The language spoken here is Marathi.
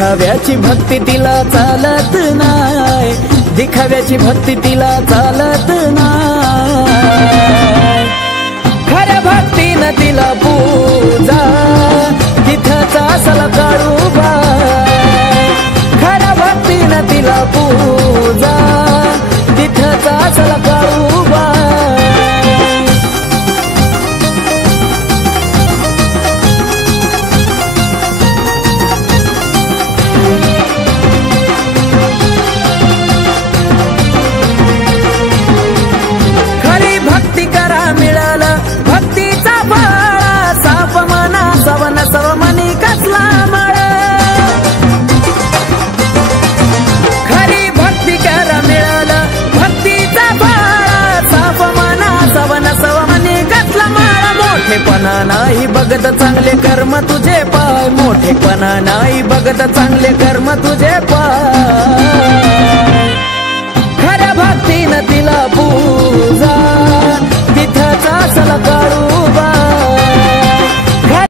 दिखाव्याची भक्ती तिला चालत नाही, दिखाव्याची भक्ती तिला चालत नाही। खऱ्या भक्तीनं तिला पूजा तिथंच असल काळूबा, खऱ्या भक्तीनं तिला पूजा तिथंच असल काळूबा। खरी भक्ती करा मिळालं भक्तीचा फळ, साप मना सवन सव मनी कसला मळ। खरी भक्ती करा मिळालं भक्तीचा फळ, साप मना सवन सव मनी कसला मळ। मोठेपणा नाही बघत चांगले कर्म तुझे पाय, मोठेपणा नाही बघत चांगले कर्म तुझे पाय। खऱ्या भक्तीनं तिला